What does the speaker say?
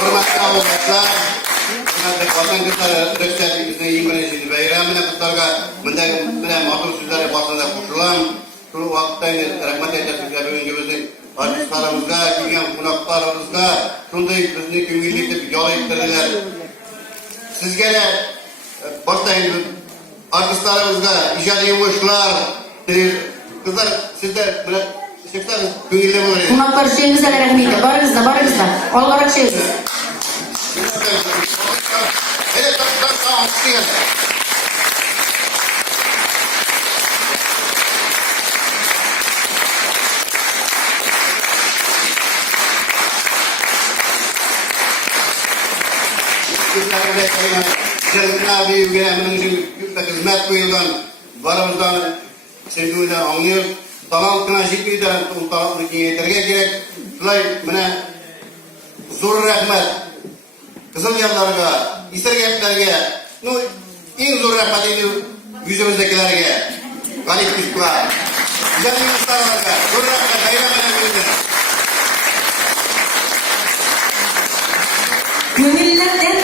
Hürmetli avukatlar, hürmetli vatan kızları, Döksel'imizin İngilizce'nin Bәйрәмine kutlarga, Menə matır sözleri basında koşulan, şu vakittayını rahmet edeceğiz bugünkü bizim artistlarımızga, kelgan qonaqlarımızga, şunday bizni ko'ngilli yo'l ettirdilar. Sizga de başlayın artistlarımızga ijodiy o'yinlar, kızlar sizler bilan çekseniz ko'ngilli bo'lar. Qonaqlar şeyimizga rahmat. Barigizda. Olg'aroq şeysiz. Evet, tamam, çıkın. Abi hizmet koyuldan, varımızdan, sevdiğimizden anlıyoruz. Talantına şekilden talantını yeterge gerek. Şulay, Menə zor rahmet. Kızıl yanlarga, İsirgeplerge, en zor rahmet ediyor yüzümüzdekilerge. Galip Küçükler. Güzel yunuslarlarga, zor rahmet, Bәйрәм'e verildir. Gönüllülerden